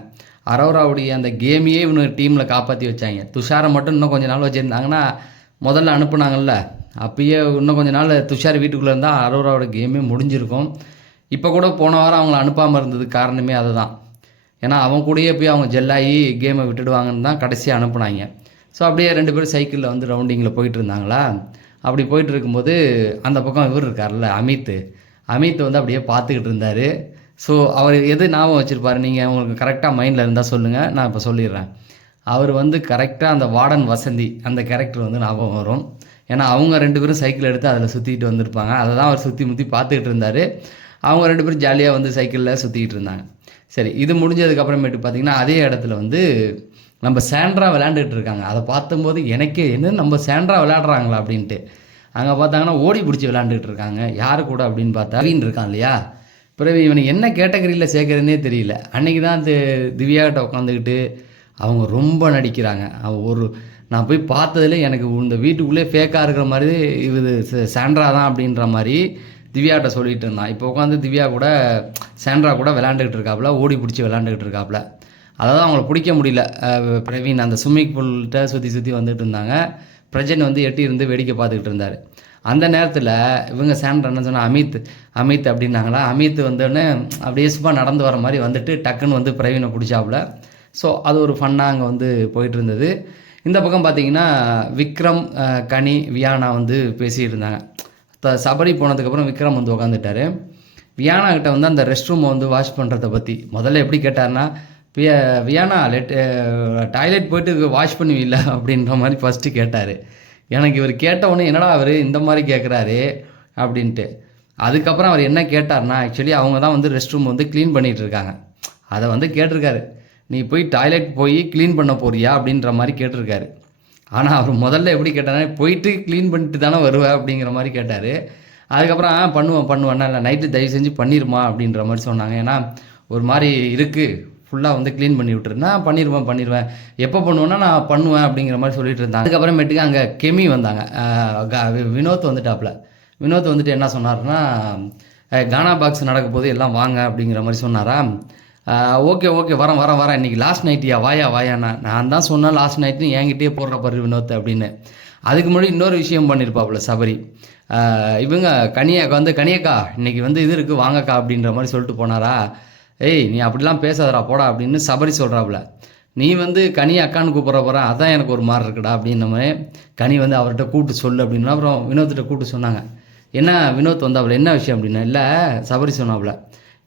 அரோராவுடைய அந்த கேமையே இவனு டீமில் காப்பாற்றி வச்சாங்க. துஷாரை மட்டும் இன்னும் கொஞ்சம் நாள் வச்சுருந்தாங்கன்னா, முதல்ல அனுப்புனாங்கல்ல, அப்பயே இன்னும் கொஞ்சம் நாள் துஷார் வீட்டுக்குள்ளே இருந்தால் அரோராவோட கேமே முடிஞ்சிருக்கும். இப்போ கூட போன வாரம் அவங்கள அனுப்பாமல் இருந்ததுக்கு காரணமே அதுதான். ஏன்னா அவன் கூடயே போய் அவங்க ஜெல்லாகி கேமை விட்டுடுவாங்கன்னு தான் கடைசியாக அனுப்புனாங்க. ஸோ அப்படியே 2 பேரும் சைக்கிளில் வந்து ரவுண்டிங்கில் போயிட்டு இருந்தாங்களா. அப்படி போயிட்டு இருக்கும்போது அந்த பக்கம் இவர் இருக்கார்ல அமித் வந்து அப்படியே பார்த்துக்கிட்டு இருந்தார். ஸோ அவர் எது ஞாபகம் வச்சுருப்பார், நீங்கள் உங்களுக்கு கரெக்டாக மைண்டில் இருந்தால் சொல்லுங்கள், நான் இப்போ சொல்லிடுறேன். அவர் வந்து கரெக்டாக அந்த வார்டன் வசந்தி அந்த கேரக்டர் வந்து ஞாபகம் வரும். ஏன்னா அவங்க 2 பேரும் சைக்கிள் எடுத்து அதில் சுற்றிட்டு வந்திருப்பாங்க. அதை தான் அவர் சுற்றி முற்றி பார்த்துக்கிட்டு இருந்தார். அவங்க 2 பேரும் ஜாலியாக வந்து சைக்கிளில் சுற்றிக்கிட்டு இருந்தாங்க. சரி, இது முடிஞ்சதுக்கப்புறமேட்டு பார்த்திங்கன்னா அதே இடத்துல வந்து நம்ம சாண்ட்ரா விளையாண்டுட்டு இருக்காங்க. அதை பார்த்தும்போது எனக்கே என்ன நம்ம சாண்ட்ரா விளையாடுறாங்களா அப்படின்ட்டு. அங்கே பார்த்தாங்கன்னா ஓடி பிடிச்சி விளையாண்டுட்டு இருக்காங்க. யார் கூட அப்படின்னு பார்த்தா பிரவீன் இருக்கான் இல்லையா, பிறகு இவனுக்கு என்ன கேட்டகரியில் சேர்க்குறதுனே தெரியல. அன்றைக்கி தான் அந்த திவ்யாகிட்ட உட்காந்துக்கிட்டு அவங்க ரொம்ப நடிக்கிறாங்க. நான் போய் பார்த்ததுல எனக்கு இந்த வீட்டுக்குள்ளே ஃபேக்காக இருக்கிற மாதிரி இது சாண்ட்ரா தான் அப்படின்ற மாதிரி திவ்யாட்ட சொல்லிகிட்டு இருந்தான். இப்போ உட்காந்து திவ்யா கூட சாண்ட்ரா கூட விளையாண்டுக்கிட்டு இருக்காப்புல, ஓடி பிடிச்சி விளையாண்டுக்கிட்டு இருக்காப்புல. அதாவது அவங்கள பிடிக்க முடியல. பிரவீன் அந்த ஸ்விம்மிங் பூல்கிட்ட சுற்றி வந்துட்டு இருந்தாங்க. பிரஜன் வந்து எட்டி இருந்து வேடிக்கை பார்த்துக்கிட்டு இருந்தார். அந்த நேரத்தில் இவங்க சாண்ட்ரா என்ன சொன்னால் அமித் அப்படின்னாங்களா. அமித் வந்தோடனே அப்படியே சும்மா நடந்து வர மாதிரி வந்துட்டு டக்குன்னு வந்து பிரவீனை பிடிச்சாப்புல. ஸோ அது ஒரு ஃபன்னாக அங்கே வந்து போயிட்டு இருந்தது. இந்த பக்கம் பார்த்தீங்கன்னா விக்ரம், கனி, வியானா வந்து பேசிகிட்டு இருந்தாங்க. சபரி போனதுக்கப்புறம் விக்ரம் வந்து உட்காந்துட்டார். வியானா கிட்ட வந்து அந்த ரெஸ்ட் ரூமை வந்து வாஷ் பண்ணுறதை பற்றி முதல்ல எப்படி கேட்டார்னா, வியானா டாய்லெட் போயிட்டு வாஷ் பண்ணுவீல்ல அப்படின்ற மாதிரி ஃபஸ்ட்டு கேட்டார். எனக்கு இவர் கேட்டவுடனே என்னடா அவர் இந்த மாதிரி கேட்குறாரு அப்படின்ட்டு. அதுக்கப்புறம் அவர் என்ன கேட்டார்னா, ஆக்சுவலி அவங்க தான் வந்து ரெஸ்ட் ரூம் வந்து க்ளீன் பண்ணிகிட்டு இருக்காங்க. அதை வந்து கேட்டிருக்காரு, நீ போய் டாய்லெட் போய் க்ளீன் பண்ண போறியா அப்படின்ற மாதிரி கேட்டிருக்காரு. ஆனால் அவர் முதல்ல எப்படி கேட்டார்னா, போயிட்டு க்ளீன் பண்ணிட்டு தானே வருவேன் அப்படிங்கிற மாதிரி கேட்டார். அதுக்கப்புறம் பண்ணுவேன்னா இல்லை நைட்டு தயவு செஞ்சு பண்ணிடுமா அப்படின்ற மாதிரி சொன்னாங்க. ஏன்னா ஒரு மாதிரி இருக்குது, ஃபுல்லாக வந்து க்ளீன் பண்ணி விட்டுருந்தா பண்ணிடுவேன், எப்போ பண்ணுவேன்னா நான் பண்ணுவேன் அப்படிங்கிற மாதிரி சொல்லிட்டு இருந்தாங்க. அதுக்கப்புறமேட்டுக்கு அங்கே கெமி வந்தாங்க. வினோத் வந்துட்டாப்புல. வினோத் வந்துட்டு என்ன சொன்னார்னா, கானா பாக்ஸ் நடக்க போது எல்லாம் வாங்க அப்படிங்கிற மாதிரி சொன்னாரா. ஓகே வரேன் இன்றைக்கி லாஸ்ட் நைட்டியா, வாயாண்ணா. நான் தான் சொன்னேன் லாஸ்ட் நைட்டு என்கிட்டயே போடுற பாரு வினோத் அப்படின்னு. அதுக்கு முன்னாடி இன்னொரு விஷயம் பண்ணியிருப்பாப்புல சபரி. இவங்க கனியக்கா இன்றைக்கி வந்து இது இருக்குது வாங்கக்கா அப்படின்ற மாதிரி சொல்லிட்டு போனாரா. ஏய் நீ அப்படிலாம் பேசாதடா போடா அப்படின்னு சபரி சொல்கிறாப்புல. நீ வந்து கனி அக்கான்னு கூப்பிட்ற போகிற, அதான் எனக்கு ஒரு மாதிரி இருக்குடா அப்படின்ற மாதிரி கனி வந்து அவர்கிட்ட கூப்பிட்டு சொல்லு அப்படின்னா. அப்புறம் வினோத்திட்ட கூப்பிட்டு சொன்னாங்க. என்ன வினோத் வந்தாப்புல, என்ன விஷயம் அப்படின்னா, இல்லை சபரி சொன்னாப்புல,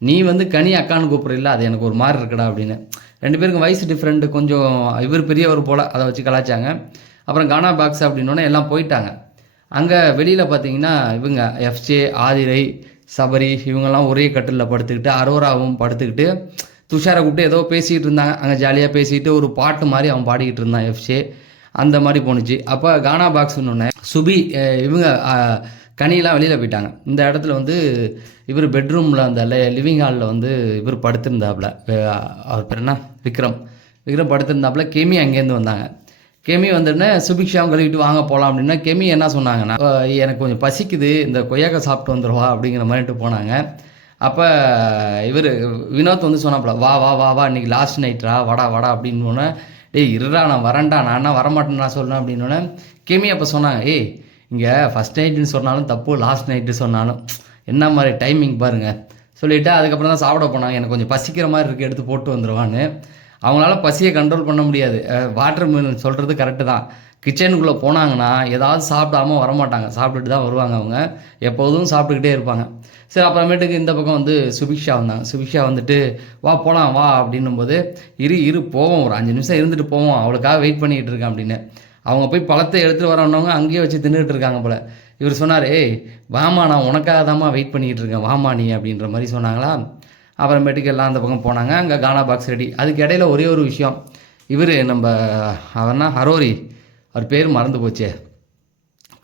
நீ வந்து கனி அக்கான்னு கூப்பிட்றில்ல அது எனக்கு ஒரு மாதிரி இருக்குடா அப்படின்னு. 2 பேருக்கும் வயசு டிஃப்ரெண்ட்டு, கொஞ்சம் இவர் பெரியவர் போல், அதை வச்சு கலாச்சாங்க. அப்புறம் கானா பாக்ஸ் அப்படின்னோடனே எல்லாம் போயிட்டாங்க. அங்கே வெளியில் பார்த்தீங்கன்னா இவங்க எஃப்ஜே, ஆதிரை, சபரி இவங்கெல்லாம் ஒரே கட்டிலில் படுத்துக்கிட்டு, அரோராவும் படுத்துக்கிட்டு துஷாரை கூப்பிட்டு ஏதோ பேசிகிட்டு இருந்தாங்க. அங்கே ஜாலியாக பேசிக்கிட்டு ஒரு பாட்டு மாதிரி அவன் பாடிக்கிட்டு இருந்தான் எஃப்ஜே. அந்த மாதிரி போணுச்சு. அப்போ கானா பாக்ஸ்னு சுபி இவங்க கனியெல்லாம் வெளியில் போயிட்டாங்க. இந்த இடத்துல வந்து இவர் பெட்ரூமில் அந்த லிவிங் ஹாலில் வந்து இவர் படுத்திருந்தாப்புல, அவர் பேர் என்ன, விக்ரம் படுத்திருந்தாப்புல. கெமி அங்கேருந்து வந்தாங்க. கெமி வந்துடுனே சுபிக்ஷாவும் கழுவிட்டு வாங்க போகலாம் அப்படின்னா, கெமி என்ன சொன்னாங்கன்னா, எனக்கு கொஞ்சம் பசிக்குது, இந்த கொய்யாக்காய் சாப்பிட்டு வந்துடுவா அப்படிங்கிற மாதிரிட்டு போனாங்க. அப்போ இவர் வினோத் வந்து சொன்னாப்புல, வா வா வா வா இன்றைக்கி லாஸ்ட் நைட்ரா, வாடா வாடா அப்படின்னு. டேய் இருடா நான் வரேன்டா, நான் என்ன வரமாட்டேன்னு நான் சொல்கிறேன் அப்படின்னோடனே கெமி அப்போ சொன்னாங்க, ஏய் இங்கே ஃபஸ்ட் நைட்டுன்னு சொன்னாலும் தப்பு, லாஸ்ட் நைட்டு சொன்னாலும் என்ன மாதிரி டைமிங் பாருங்கள் சொல்லிவிட்டு அதுக்கப்புறம் தான் சாப்பிட போனாங்க. எனக்கு கொஞ்சம் பசிக்கிற மாதிரி இருக்குது, எடுத்து போட்டு வந்துடுவான்னு. அவங்களால பசியை கண்ட்ரோல் பண்ண முடியாது. வாட்டர் மிலன் சொல்கிறது கரெக்டு தான். கிச்சனுக்குள்ளே போனாங்கன்னா ஏதாவது சாப்பிடாம வரமாட்டாங்க, சாப்பிட்டுட்டு தான் வருவாங்க. அவங்க எப்போதும் சாப்பிட்டுக்கிட்டே இருப்பாங்க. சரி, அப்புறமேட்டுக்கு இந்த பக்கம் வந்து சுபிக்ஷா வந்தாங்க. சுபிக்ஷா வந்துட்டு வா போகலாம் வா அப்படின்னும்போது, இரு போவோம், ஒரு 5 நிமிஷம் இருந்துட்டு போவோம், அவளுக்காக வெயிட் பண்ணிக்கிட்டு இருக்கேன் அப்படின்னு. அவங்க போய் பழத்தை எடுத்துகிட்டு வரவங்க அங்கேயே வச்சு தின்னுட்டு இருக்காங்க போல். இவர் சொன்னார், ஏய் வாமா நான் உனக்காக தாம்மா வெயிட் பண்ணிக்கிட்டு இருக்கேன், வாமா நீ அப்படின்ற மாதிரி சொன்னாங்களா. அப்புறமேட்டுக்கு எல்லாம் அந்த பக்கம் போனாங்க. அங்கே கானா பாக்ஸ் ரெடி. அதுக்கு இடையில ஒரே ஒரு விஷயம், இவர் நம்ம அவர்னா ஹரோரி, அவர் பேர் மறந்து போச்சே,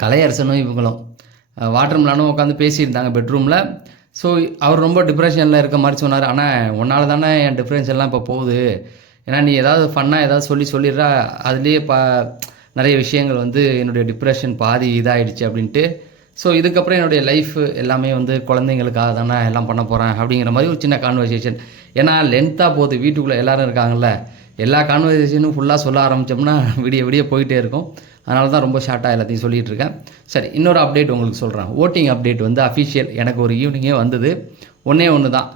கலையரசனும் இவங்களும் வாட்டர் மிலானும் உட்காந்து பேசியிருந்தாங்க பெட்ரூமில். ஸோ அவர் ரொம்ப டிப்ரெஷனில் இருக்க மாதிரி சொன்னார். ஆனால் உன்னால் தானே என் டிப்ரெஷன்லாம் இப்போ போகுது, ஏன்னா நீ ஏதாவது ஃபன்னாக ஏதாவது சொல்லிடுறா, அதுலேயே நிறைய விஷயங்கள் வந்து என்னுடைய டிப்ரெஷன் பாதி இதாகிடுச்சு அப்படின்ட்டு. ஸோ இதுக்கப்புறம் என்னுடைய லைஃப் எல்லாமே வந்து குழந்தைங்களுக்காக தானே எல்லாம் பண்ண போகிறேன் அப்படிங்கிற மாதிரி ஒரு சின்ன கான்வர்சேஷன். ஏன்னா லென்த்தாக போகுது, வீட்டுக்குள்ளே எல்லோரும் இருக்காங்கல்ல, எல்லா கான்வர்சேஷனும் ஃபுல்லாக சொல்ல ஆரம்பித்தோம்னா விடிய போயிட்டே இருக்கும். அதனால தான் ரொம்ப ஷார்ட்டாக எல்லாத்தையும் சொல்லிகிட்டு இருக்கேன். சரி, இன்னொரு அப்டேட் உங்களுக்கு சொல்கிறேன். ஓட்டிங் அப்டேட் வந்து அஃபிஷியல் எனக்கு ஒரு ஈவினிங்கே வந்தது. ஒன்று தான்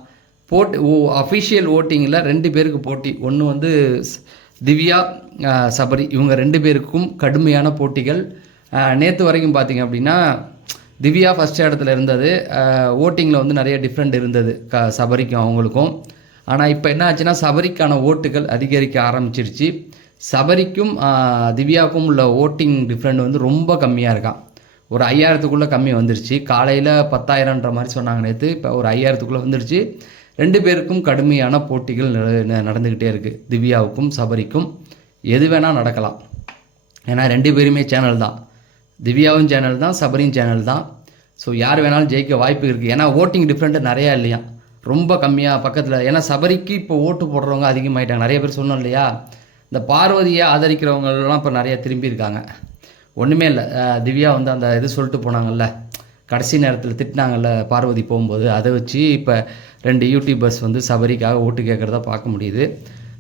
அஃபிஷியல் ஓட்டிங்கில் 2 பேருக்கு போட்டி. ஒன்று வந்து திவ்யா, சபரி, இவங்க 2 பேருக்கும் கடுமையான போட்டிகள். நேற்று வரைக்கும் பார்த்திங்க அப்படின்னா திவ்யா ஃபஸ்ட் இடத்துல இருந்தது. ஓட்டிங்கில் வந்து நிறைய டிஃப்ரெண்ட் இருந்தது சபரிக்கும் அவங்களுக்கும். ஆனால் இப்போ என்ன ஆச்சுன்னா சபரிக்கான ஓட்டுகள் அதிகரிக்க ஆரம்பிச்சிருச்சு. சபரிக்கும் திவ்யாவுக்கும் உள்ள ஓட்டிங் டிஃப்ரெண்ட் வந்து ரொம்ப கம்மியாக இருக்கான். ஒரு 5000க்குள்ளே கம்மி வந்துருச்சு. காலையில் 10,000ன்ற மாதிரி சொன்னாங்க நேற்று, இப்போ ஒரு 5000க்குள்ளே வந்துருச்சு. 2 பேருக்கும் கடுமையான போட்டிகள் நடந்துக்கிட்டே இருக்குது. திவ்யாவுக்கும் சபரிக்கும் எது வேணால் நடக்கலாம். ஏன்னா 2 பேருமே சேனல் தான், திவ்யாவும் சேனல் தான், சபரியும் சேனல் தான். ஸோ யார் வேணாலும் ஜெயிக்க வாய்ப்பு இருக்குது. ஏன்னா ஓட்டிங் டிஃப்ரெண்ட்டு நிறையா இல்லையா, ரொம்ப கம்மியாக பக்கத்தில். ஏன்னா சபரிக்கு இப்போ ஓட்டு போடுறவங்க அதிகமாகிட்டாங்க. நிறைய பேர் சொன்னோம் இல்லையா, இந்த பார்வதியை ஆதரிக்கிறவங்கலாம் இப்போ நிறையா திரும்பியிருக்காங்க. ஒன்றுமே இல்லை, திவ்யா வந்து அந்த இது சொல்லிட்டு போனாங்கல்ல, கடைசி நேரத்தில் திட்டினாங்கல்ல பார்வதி போகும்போது, அதை வச்சு இப்போ 2 யூடியூபர்ஸ் வந்து சபரிக்காக ஓட்டு கேட்குறத பார்க்க முடியுது.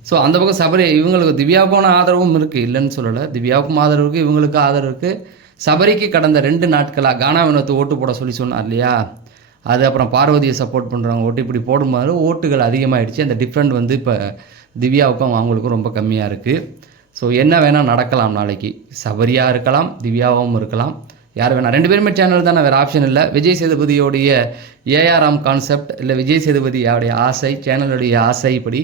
ஸோ அந்த பக்கம் சபரி இவங்களுக்கு திவ்யாவுக்கான ஆதரவும் இருக்குது, இல்லைன்னு சொல்லலை. திவ்யாவுக்கும் ஆதரவு இருக்குது, இவங்களுக்கு ஆதரவு இருக்குது. சபரிக்கு கடந்த 2 நாட்களாக கானா வினோத்தை ஓட்டு போட சொன்னார் இல்லையா, அது அப்புறம் பார்வதியை சப்போர்ட் பண்ணுறவங்க ஓட்டு இப்படி போடும்போது ஓட்டுகள் அதிகமாகிடுச்சு. அந்த டிஃப்ரெண்ட் வந்து இப்போ திவ்யாவுக்கும் அவங்களுக்கும் ரொம்ப கம்மியாக இருக்குது. ஸோ என்ன வேணால் நடக்கலாம் நாளைக்கு, சபரியாக இருக்கலாம், திவ்யாவும் இருக்கலாம், யார் வேணால். 2 பேருமே சேனல் தானே, வேறு ஆப்ஷன் இல்லை. விஜய் சேதுபதியோடைய ஏஆர்எம் கான்செப்ட் இல்லை, விஜய் சேதுபதியோடைய ஆசை, சேனலுடைய ஆசை இப்படி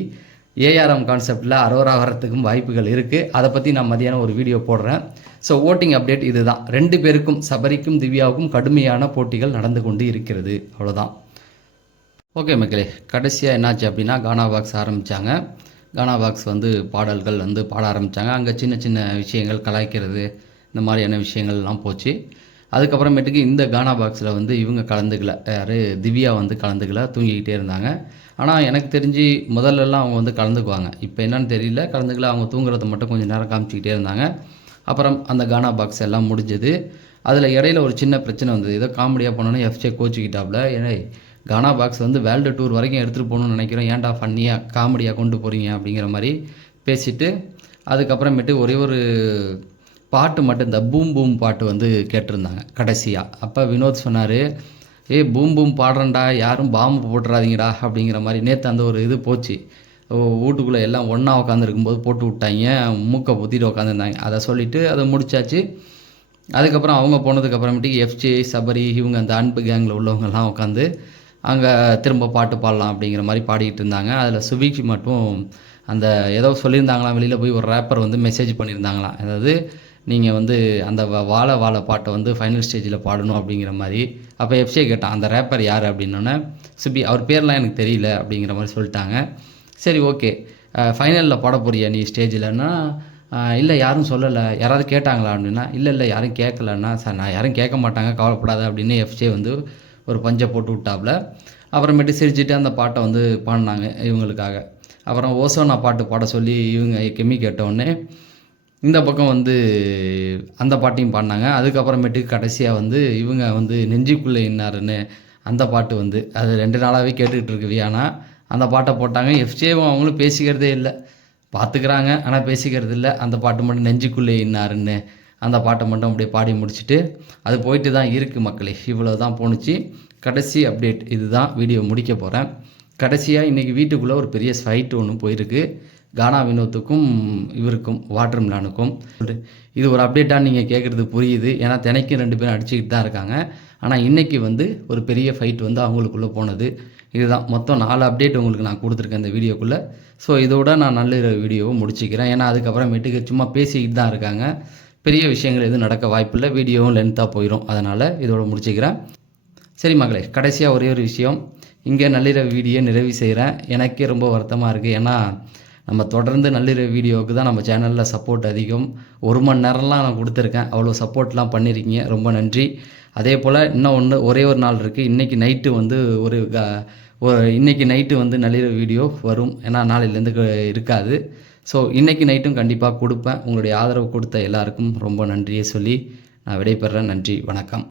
ஏஆர்எம் கான்செப்டில் அரோரா வரத்துக்கும் வாய்ப்புகள் இருக்குது. அதை பற்றி நான் மதியானம் ஒரு வீடியோ போடுறேன். ஸோ ஓட்டிங் அப்டேட் இது தான். 2 பேருக்கும் சபரிக்கும் திவ்யாவுக்கும் கடுமையான போட்டிகள் நடந்து கொண்டு இருக்கிறது. அவ்வளோதான். ஓகே மக்களே, கடைசியாக என்னாச்சு அப்படின்னா கானா பாக்ஸ் ஆரம்பித்தாங்க. கானா பாக்ஸ் வந்து பாடல்கள் வந்து பாட ஆரம்பித்தாங்க. அங்கே சின்ன சின்ன விஷயங்கள் கலாய்க்கிறது இந்த மாதிரியான விஷயங்கள்லாம் போச்சு. அதுக்கப்புறமேட்டுக்கு இந்த கானா பாக்ஸில் வந்து இவங்க கலந்துக்கல, யார் திவ்யா வந்து கலந்துக்கல, தூங்கிக்கிட்டே இருந்தாங்க. ஆனால் எனக்கு தெரிஞ்சு முதல்லலாம் அவங்க வந்து கலந்துக்குவாங்க, இப்போ என்னன்னு தெரியல, கலந்துக்கல. அவங்க தூங்குறதை மட்டும் கொஞ்சம் நேரம் காமிச்சிக்கிட்டே இருந்தாங்க. அப்புறம் அந்த கானா பாக்ஸ் எல்லாம் முடிஞ்சது. அதில் இடையில ஒரு சின்ன பிரச்சனை வந்தது. ஏதோ காமெடியாக போனோன்னு எஃப்ஜே கோச்சிக்கிட்டாப்புல, ஏன்னா கானா பாக்ஸ் வந்து வேர்ல்டு டூர் வரைக்கும் எடுத்துகிட்டு போகணுன்னு நினைக்கிறோம், ஏன்டா ஃபன்னியாக காமெடியாக கொண்டு போகிறீங்க அப்படிங்கிற மாதிரி பேசிவிட்டு, அதுக்கப்புறமேட்டு ஒரே ஒரு பாட்டு மட்டும், இந்த பூம் பூம் பாட்டு வந்து கேட்டிருந்தாங்க கடைசியாக. அப்போ வினோத் சொன்னார், பூம் பூம் பாடுறேன்டா, யாரும் பாம்பு போட்டுறாதீங்கடா அப்படிங்கிற மாதிரி. நேற்று அந்த ஒரு இது போச்சு, வீட்டுக்குள்ளே எல்லாம் ஒன்றா உட்காந்துருக்கும்போது போட்டு விட்டாங்க, மூக்கை பொத்திட்டு உட்காந்துருந்தாங்க. அதை சொல்லிவிட்டு அதை முடிச்சாச்சு. அதுக்கப்புறம் அவங்க போனதுக்கப்புறமேட்டுக்கு எஃப்ஜே, சபரி, இவங்க அந்த அன்பு கேங்கில் உள்ளவங்கெல்லாம் உட்காந்து அங்கே திரும்ப பாட்டு பாடலாம் அப்படிங்கிற மாதிரி பாடிக்கிட்டு இருந்தாங்க. அதில் சுபிக்கு மட்டும் அந்த ஏதோ சொல்லியிருந்தாங்களாம், வெளியில் போய் ஒரு ரேப்பர் வந்து மெசேஜ் பண்ணியிருந்தாங்களாம், அதாவது நீங்கள் வந்து அந்த வாழை பாட்டை வந்து ஃபைனல் ஸ்டேஜில் பாடணும் அப்படிங்கிற மாதிரி. அப்போ எஃப்ஜே கேட்டான், அந்த ரேப்பர் யார் அப்படின்னோடனே சுபி அவர் பேர்லாம் எனக்கு தெரியல அப்படிங்கிற மாதிரி சொல்லிட்டாங்க. சரி ஓகே, ஃபைனலில் பாட போறியா நீ ஸ்டேஜில்னா, இல்லை யாரும் சொல்லலை, யாராவது கேட்டாங்களா அப்படின்னா, இல்லை யாரும் கேட்கலன்னா, சார் நான் யாரும் கேட்க மாட்டாங்க கவலைப்படாத அப்படின்னு எஃப்ஜே வந்து ஒரு பஞ்சை போட்டு விட்டாப்புல. அப்புறமேட்டு சிரிச்சுட்டு அந்த பாட்டை வந்து பாடினாங்க இவங்களுக்காக. அப்புறம் ஓசோனா பாட்டு பாட சொல்லி இவங்க கெமி கேட்டவுடனே இந்த பக்கம் வந்து அந்த பாட்டையும் பாடினாங்க. அதுக்கப்புறமேட்டுக்கு கடைசியாக வந்து இவங்க வந்து நெஞ்சுக்குள்ளே இன்னாருன்னு அந்த பாட்டு வந்து அது 2 நாளாகவே கேட்டுக்கிட்டு இருக்கு வியானா. அந்த பாட்டை போட்டாங்க. எஃப்ஜேவும் அவங்களும் பேசிக்கிறதே இல்லை, பார்த்துக்கிறாங்க ஆனால் பேசிக்கிறது இல்லை. அந்த பாட்டு மட்டும் நெஞ்சுக்குள்ளே இன்னாருன்னு அந்த பாட்டை மட்டும் அப்படியே பாடி முடிச்சுட்டு அது போயிட்டு தான் இருக்குது மக்களே. இவ்வளோ தான் போணுச்சு. கடைசி அப்டேட் இது தான். வீடியோ முடிக்க போகிறேன். கடைசியாக இன்றைக்கி வீட்டுக்குள்ளே ஒரு பெரிய ஃபைட் ஒன்று போயிருக்கு கானா வினோத்துக்கும் இவருக்கும் வாட்டர் மிலானுக்கும். இது ஒரு அப்டேட்டாக நீங்கள் கேட்குறது புரியுது, ஏன்னா தினைக்கும் 2 பேரும் அடிச்சுக்கிட்டு தான் இருக்காங்க. ஆனால் இன்றைக்கி வந்து ஒரு பெரிய ஃபைட் வந்து அவங்களுக்குள்ளே போனது. இதுதான் மொத்தம் 4 அப்டேட் உங்களுக்கு நான் கொடுத்துருக்கேன் இந்த வீடியோக்குள்ளே. ஸோ இதோட நான் நள்ளிரவு வீடியோவை முடிச்சுக்கிறேன். ஏன்னா அதுக்கப்புறமேட்டுக்கு சும்மா பேசிக்கிட்டு தான் இருக்காங்க, பெரிய விஷயங்கள் எதுவும் நடக்க வாய்ப்பில்லை, வீடியோவும் லென்த்தாக போயிடும். அதனால் இதோட முடிச்சுக்கிறேன். சரி மகளே, கடைசியாக ஒரே ஒரு விஷயம், இங்கே நள்ளிரவு வீடியோ நிறைவு செய்கிறேன். எனக்கே ரொம்ப வருத்தமாக இருக்குது. ஏன்னா நம்ம தொடர்ந்து நள்ளிரவு வீடியோவுக்கு தான் நம்ம சேனலில் சப்போர்ட் அதிகம். 1 மணி நேரம்லாம் நான் கொடுத்துருக்கேன், அவ்வளோ சப்போர்ட்லாம் பண்ணியிருக்கீங்க, ரொம்ப நன்றி. அதே போல் இன்னும் ஒரே ஒரு நாள் இருக்குது. இன்றைக்கி நைட்டு வந்து இன்றைக்கி நைட்டு வந்து நள்ளிரவு வீடியோ வரும், ஏன்னா நாளையிலேருந்து இருக்காது. ஸோ இன்றைக்கி நைட்டும் கண்டிப்பாக கொடுப்பேன். உங்களுடைய ஆதரவு கொடுத்த எல்லாருக்கும் ரொம்ப நன்றியை சொல்லி நான் விடைபெறேன். நன்றி, வணக்கம்.